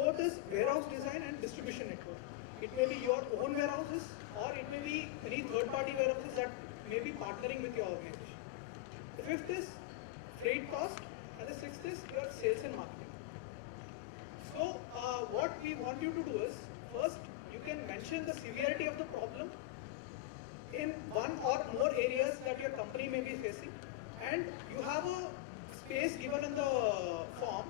Fourth is warehouse design and distribution network. It may be your own warehouses or it may be any third-party warehouses that may be partnering with your organization. The fifth is freight cost, and the sixth is your sales and marketing. So what we want you to do is, first you can mention the severity of the problem in one or more areas that your company may be facing, and you have a space given in the form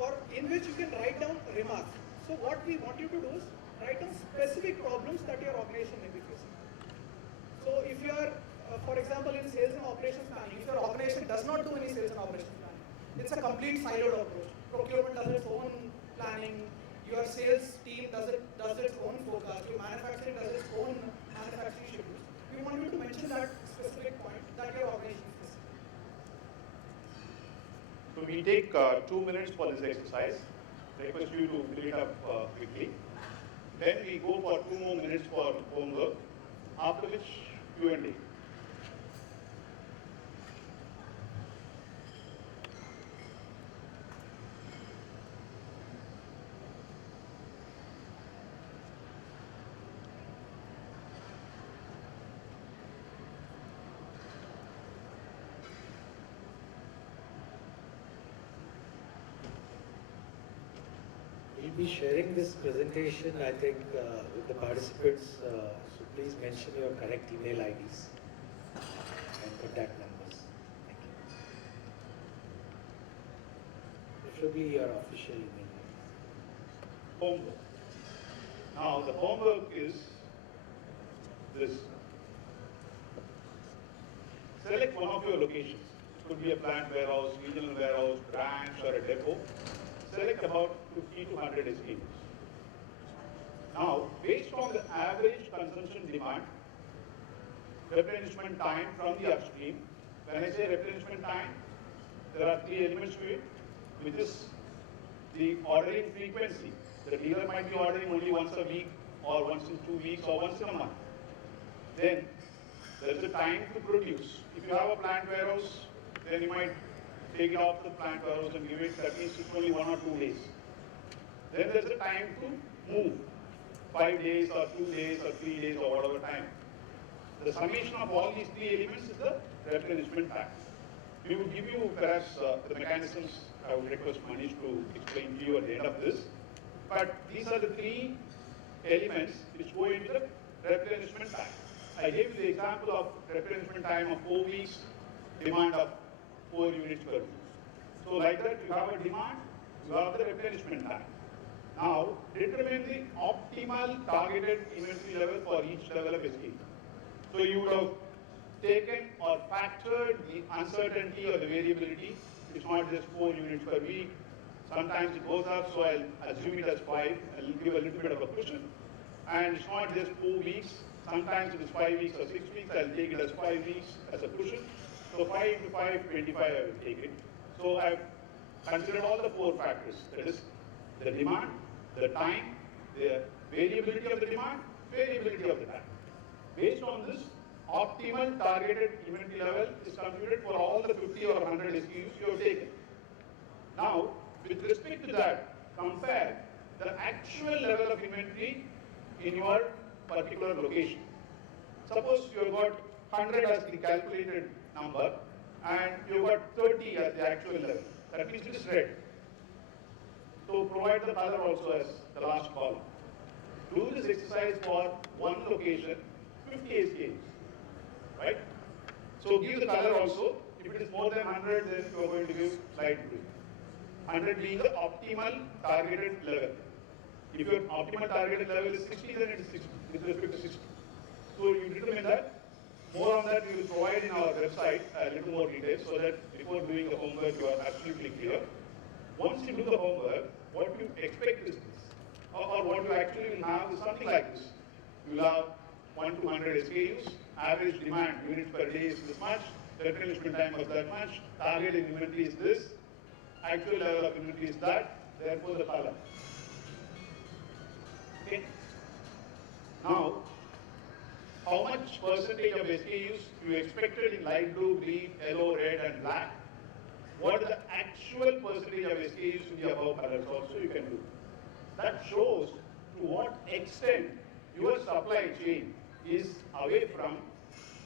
or in which you can write down remarks. So what we want you to do is write down specific problems that your organization may be facing. So if you are, for example, in sales and operations planning, if your organization does not do any sales and operations planning, it's a complete siloed approach. Procurement does its own planning, your sales team does its own forecast, your manufacturing does its own manufacturing schedules. We want you to mention that specific point that your organization is facing. So we take 2 minutes for this exercise. Request you to fill it up quickly. Then we go for 2 more minutes for homework, after which Q&A. We'll be sharing this presentation, I think, with the participants. So please mention your correct email IDs and contact numbers. Thank you. Preferably your official email IDs. Homework. Now the homework is this. Select one of your locations. It could be a plant warehouse, regional warehouse, branch or a depot. Select about 50 to 100 SKUs. Now, based on the average consumption demand, replenishment time from the upstream, when I say replenishment time, there are 3 elements to it, which is the ordering frequency. The dealer might be ordering only once a week, or once in 2 weeks, or once in a month. Then, there is a time to produce. If you have a plant warehouse, then you might take it off the plant warehouse and give it, that means it's only 1 or 2 days. Then there's a time to move, 5 days or 2 days or 3 days or whatever time. The summation of all these 3 elements is the replenishment time. We will give you perhaps the mechanisms. I would request Manish to explain to you at the end of this. But these are the 3 elements which go into the replenishment time. I gave you the example of replenishment time of 4 weeks, demand of 4 units per week. So like that, you have a demand, you have the replenishment time. Now, determine the optimal targeted inventory level for each level of SKU. So you would have taken or factored the uncertainty or the variability. It's not just 4 units per week. Sometimes it goes up, so I'll assume it as 5. I'll give a little bit of a cushion. And it's not just 4 weeks. Sometimes it is 5 weeks or 6 weeks. I'll take it as 5 weeks as a cushion. So 5 into 5, 25, I will take it. So I've considered all the 4 factors. That is the demand, the time, the variability of the demand, variability of the time. Based on this, optimal targeted inventory level is computed for all the 50 or 100 SKUs you have taken. Now, with respect to that, compare the actual level of inventory in your particular location. Suppose you have got 100 as the calculated number and you have got 30 as the actual level. That means it is red. So provide the color also as the last column. Do this exercise for one location, 50 SKUs, right? So give the color also. If it is more than 100, then you are going to give light blue. 100 being the optimal targeted level. If your optimal targeted level is 60, then it is 60 with respect to 60. So you determine that. More on that we will provide in our website a little more details so that before doing the homework you are absolutely clear. Once you do the homework, what you expect is this, or what you actually will have is something like this. You will have 1 to 100 SKUs, average demand units per day is this much, replenishment time is that much, target inventory is this, actual level of inventory is that, therefore the color. Okay. Now, how much percentage of SKUs you expected in light blue, green, yellow, red and black? What is the actual percentage of SKUs in the above colors also you can do. that shows to what extent your supply chain is away from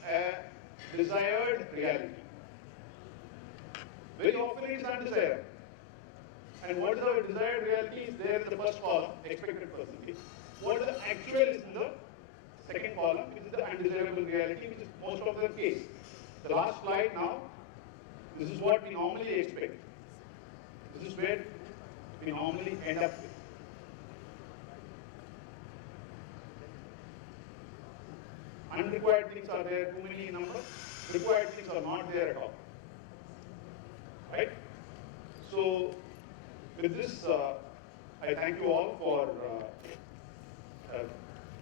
a desired reality. Very often it is undesired. And what is our desired reality is there in the first column, expected percentage. What is the actual is in the second column, which is the undesirable reality, which is most of the case. The last slide now, this is what we normally expect. This is where we normally end up with. Unrequired things are there, too many in number. Required things are not there at all. Right? So, with this, I thank you all for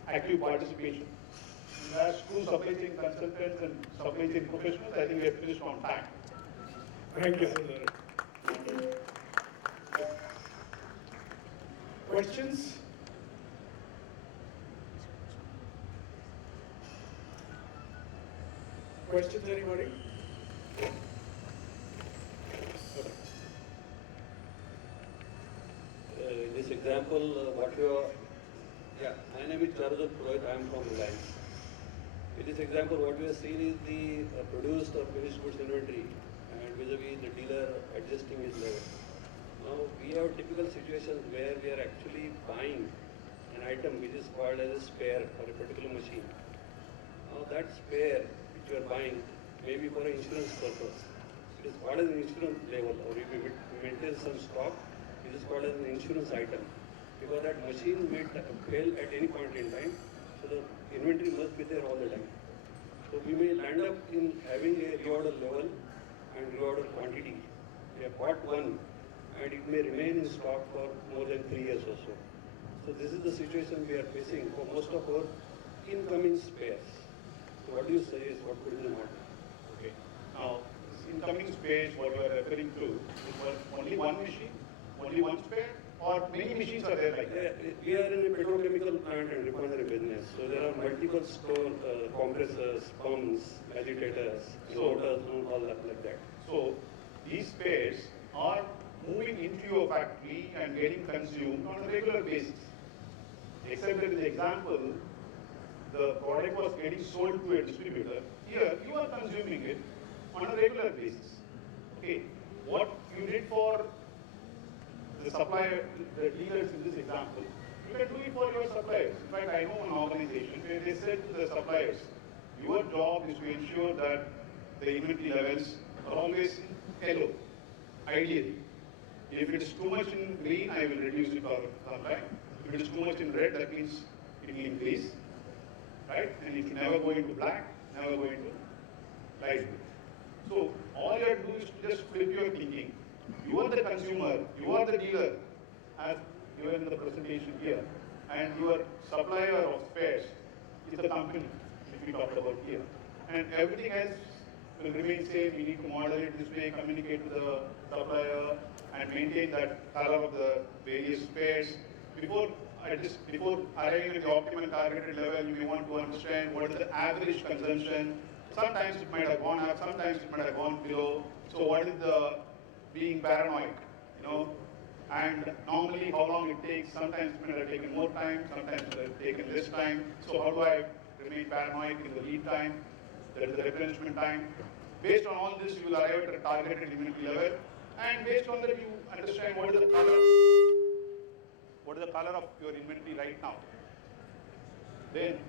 active participation. And as true supply chain consultants and supply chain professionals, I think we have finished on time. Thank you, sir. Questions? Questions, anybody? In this example, what you are, my name is Charujan Purohit, I am from Reliance. In this example, what we have seen is the produced or finished goods inventory and vis-a-vis the dealer adjusting his level. Now, we have typical situations where we are actually buying an item which is called as a spare for a particular machine. Now, that spare which you are buying may be for an insurance purpose. It is called as an insurance level, or if you maintain some stock, it is called as an insurance item, because that machine may fail at any point in time, so the inventory must be there all the time. So we may land up in having a reorder level and reorder quantity. We have bought one and it may remain in stock for more than 3 years or so. So this is the situation we are facing for most of our incoming spares. So what do you say is what could be the matter? Okay. Now, this incoming space, what you are referring to, is only one machine, only one spare, or many machines are there like that? We are in a petrochemical plant and refinery business, so there are multiple store compressors, pumps, agitators, motors, and all that like that. So these spares are moving into your factory and getting consumed on a regular basis. Except that in the example, the product was getting sold to a distributor. Here, you are consuming it on a regular basis. Okay, what you did for the supplier, the dealers in this example, you can do it for your suppliers. In fact, I know an organization where they said to the suppliers, your job is to ensure that the inventory levels are always in yellow, ideally. If it is too much in green, I will reduce it or supply. If it is too much in red, that means it will increase, right? And it will never go into black, never go into light blue. So all you have to do is to just flip your thinking. You are the consumer, you are the dealer, as given in the presentation here, and your supplier of spares is the company, which we talked about here. And everything else will remain same. We need to model it this way, communicate to the supplier, and maintain that color of the various spares. Before arriving at the optimal targeted level, you may want to understand what is the average consumption. Sometimes it might have gone up, sometimes it might have gone below. So what is the being paranoid, and normally how long it takes. Sometimes it might have taken more time, sometimes it have taken less time. So how do I remain paranoid in the lead time, that is the replenishment time. Based on all this, you will arrive at a targeted inventory level, and based on that, you understand what is the color of your inventory right now. Then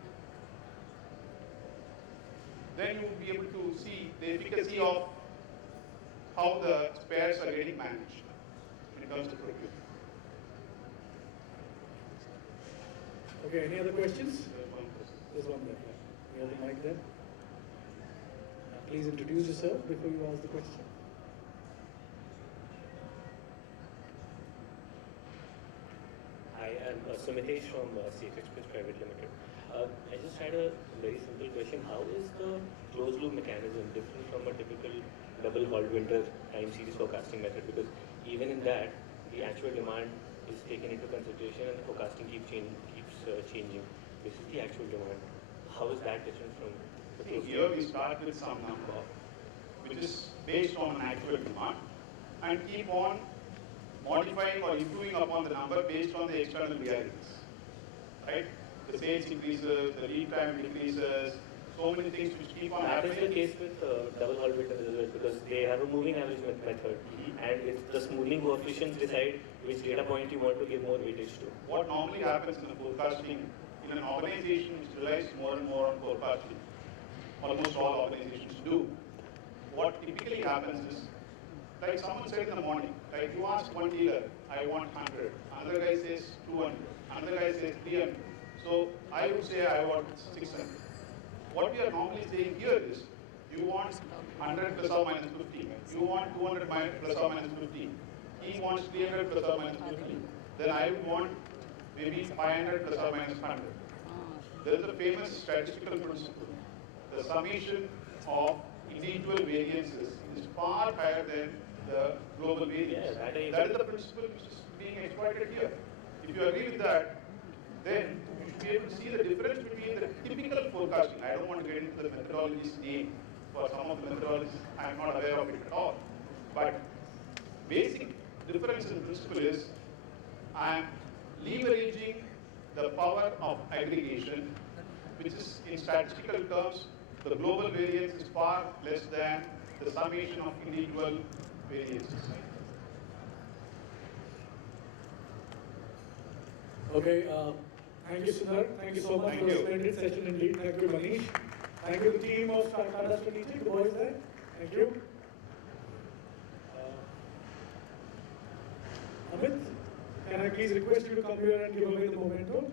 you will be able to see the efficacy of how the spares are getting managed when it comes to procurement. Okay, any other questions? There's one question. There's one there. You have the mic there. Please introduce yourself before you ask the question. Hi, I'm Sumitesh from CFX Private Limited. I just had a very simple question. How is the closed loop mechanism different from a typical double Hall-Winter time series forecasting method? Because even in that, the actual demand is taken into consideration and the forecasting keeps changing. This is the actual demand. How is that different from the closed loop? Here we start with some number, which is based on an actual demand, and keep on modifying or improving upon the number based on the external realities, right? The sales increases, the lead time decreases, so many things which keep on That is happening. the case with double Hall filters as well, because they have a moving average method, and it's the smoothing coefficients decide which data point you want to give more weightage to. What normally happens in the forecasting in an organization which relies more and more on forecasting, almost all organizations do. What typically happens is, like someone said in the morning, like you ask one dealer, I want 100, another guy says 200, another guy says 300. So I would say I want 600. What we are normally saying here is, you want 100 plus or minus 50. You want 200 plus or minus 50. He wants 300 plus or minus 50. Then I would want maybe 500 plus or minus 100. There is a famous statistical principle. The summation of individual variances is far higher than the global variance. Yeah, that is the principle which is being exploited here. If you agree with that, then you should be able to see the difference between the typical forecasting. I don't want to get into the methodologies name. For some of the methodologies, I am not aware of it at all. But basic difference in principle is, I am leveraging the power of aggregation, which is in statistical terms, the global variance is far less than the summation of individual variances. Okay, thank you, Sundar. Thank you so much for a splendid session indeed. Thank you, Manish. Thank you, the team of TATA Strategic, the boys there. Thank you. Amit, can I please request you to come here and give away the memento?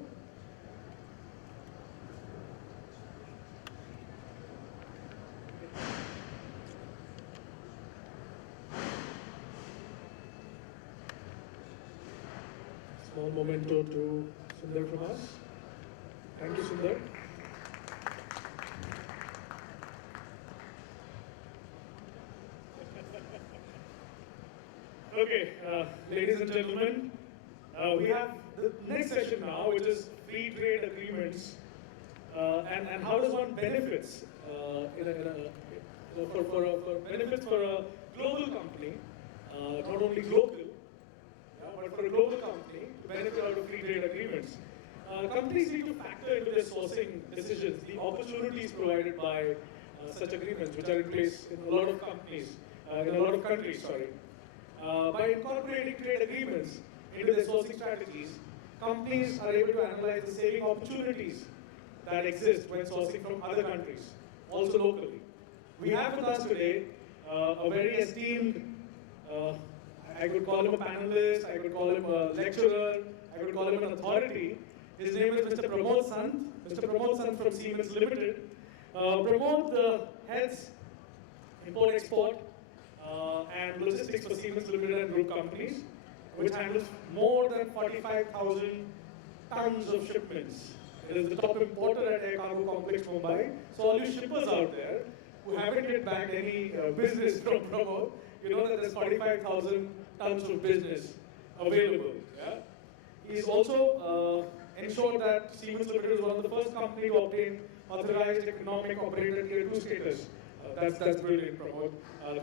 Small memento to Sundar from us. Thank you, Sundar. Okay, ladies and gentlemen, we have the next session now, which is free trade agreements, and how does one benefits for benefits for a global company, not only local, but for a global company to benefit out of free trade agreements. Companies need to factor into their sourcing decisions the opportunities provided by such agreements, which are in place in a lot of companies, in a lot of countries. By incorporating trade agreements into their sourcing strategies, companies are able to analyze the saving opportunities that exist when sourcing from other countries, also locally. We have with us today a very esteemed, I could call him a panelist, I could call him a lecturer, I could call him an authority. His name is Mr. Pramod Sant. Mr. Pramod Sant from Siemens Limited. Pramod heads import-export and logistics for Siemens Limited and group companies, which handles more than 45,000 tons of shipments. It is the top importer at Air Cargo Complex, Mumbai. So all you shippers out there who haven't yet bagged any business from Pramod, you know that there's 45,000 tons of business available. Yeah? He's also ensured that Siemens Limited is one of the first companies to obtain authorized economic operator tier 2 status. That's brilliant, Pramod.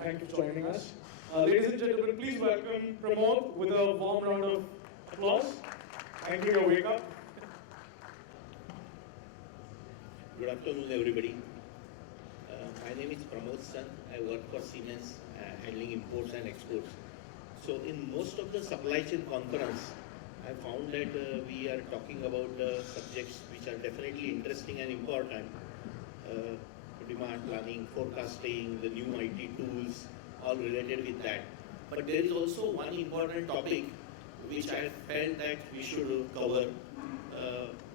Thank you for joining us. Ladies and gentlemen, please welcome Pramod with a warm round of applause. Thank you, your wake up. Good afternoon, everybody. My name is Pramod Sant. I work for Siemens, handling imports and exports. So in most of the supply chain conference, I found that we are talking about subjects which are definitely interesting and important. Demand planning, forecasting, the new IT tools, all related with that. But there is also one important topic which I felt that we should cover.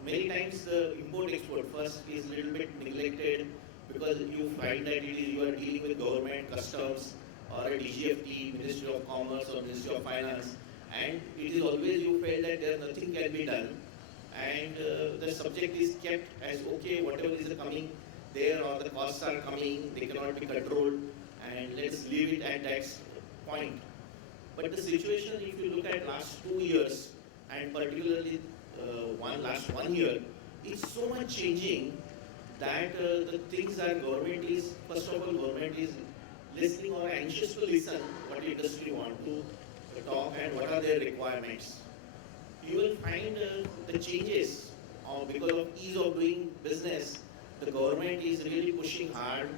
Many times the import-export first is a little bit neglected because you find that you are dealing with government, customs, or a DGFT, Ministry of Commerce or Ministry of Finance, and it is always you felt that there nothing can be done, and the subject is kept as okay, whatever is coming there or the costs are coming, they cannot be controlled, and let's leave it at that point. But the situation, if you look at last 2 years, and particularly last 1 year, it's so much changing that the things that government is, first of all, government is listening or anxious to listen what the industry want to talk and what are their requirements. You will find the changes because of ease of doing business. The government is really pushing hard.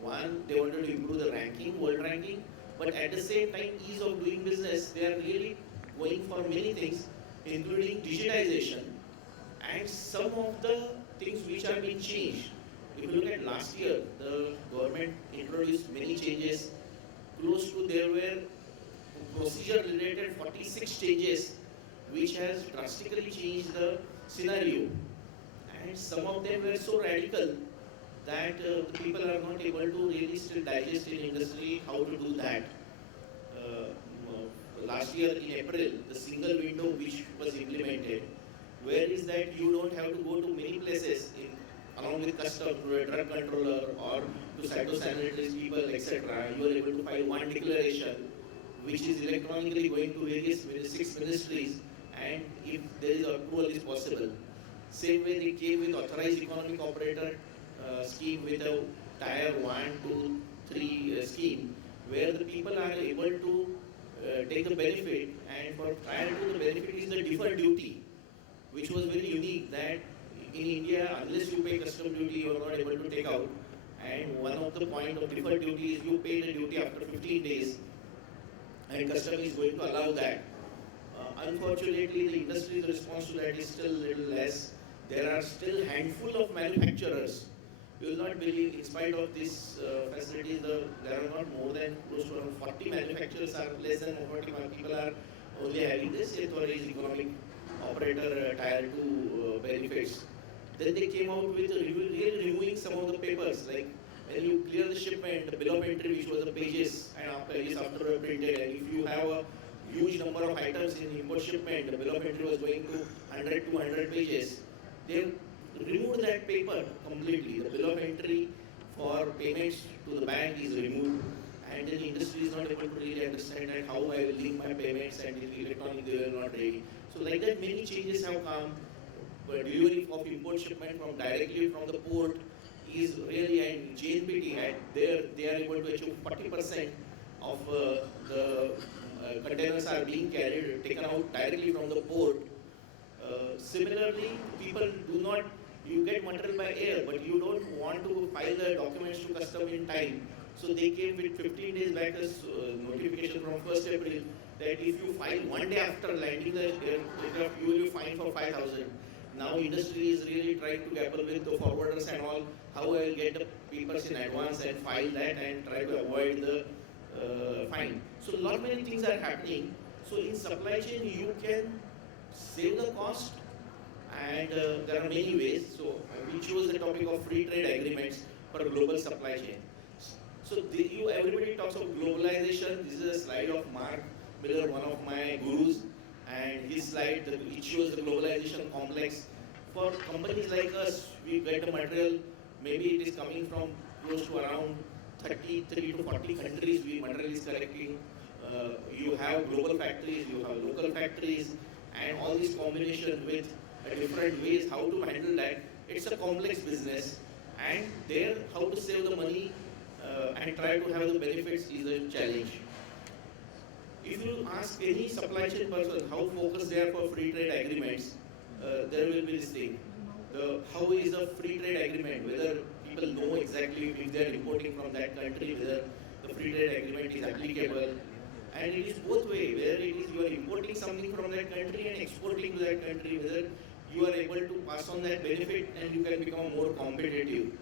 One, they wanted to improve the ranking, world ranking, but at the same time, ease of doing business, they are really going for many things, including digitization and some of the things which have been changed. If you look at last year, the government introduced many changes. Close to there were procedure related 46 changes which has drastically changed the scenario. And some of them were so radical that people are not able to really still digest in industry how to do that. Last year in April, the single window which was implemented, where is that you don't have to go to many places along with custom to a drug controller or to cytosanitary people, etc. You are able to file one declaration which is electronically going to various 6 ministries, and if there is approval is possible. Same way they came with authorized economic operator scheme with a tier 1, 2, 3 scheme, where the people are able to take the benefit, and for prior to the benefit is the deferred duty, which was very unique that in India, unless you pay custom duty, you are not able to take out. And one of the point of deferred duty is you pay the duty after 15 days, and custom is going to allow that. Unfortunately, the industry's response to that is still a little less. There are still handful of manufacturers. You will not believe, in spite of this facilities, there are not more than close to around 40 manufacturers, are less than 40 people are only having this authorized economic operator tier 2 benefits. Then they came out with really removing some of the papers, like when you clear the shipment, the bill of entry, which was the pages and after printed, and if you have a huge number of items in import shipment, the bill of entry was going to 100 to 100 pages. They removed that paper completely. The bill of entry for payments to the bank is removed, and then the industry is not able to really understand that how I will link my payments, and electronically they are not ready. So like that, many changes have come. Delivery of import shipment from directly from the port is really, and JNPT at there they are able to achieve 40% of the containers are being taken out directly from the port. Similarly, people do not, you get material by air, but you don't want to file the documents to custom in time. So they came with 15 days back as notification from 1st April that if you file one day after landing the aircraft, you will be fined for 5,000. Now industry is really trying to grapple with the forwarders and all, how I will get the papers in advance and file that and try to avoid the fine. So a lot many things are happening. So in supply chain, you can save the cost, and there are many ways. So we chose the topic of free trade agreements for a global supply chain. So everybody talks of globalization. This is a slide of Mark Miller, one of my gurus, and his slide, it shows the globalization complex. For companies like us, we get the material, maybe it is coming from close to around 33 to 40 countries material is collecting. You have global factories, you have local factories, and all this combination with different ways how to handle that. It's a complex business, and there how to save the money and try to have the benefits is a challenge. If you ask any supply chain person how focused they are for free trade agreements, there will be this thing. How is a free trade agreement, whether people know exactly if they are importing from that country, whether the free trade agreement is applicable. And it is both way, whether it is you are importing something from that country and exporting to that country, whether you are able to pass on that benefit and you can become more competitive.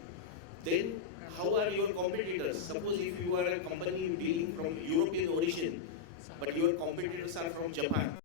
Then how are your competitors? Suppose if you are a company dealing from European origin, but your competitors are from Japan.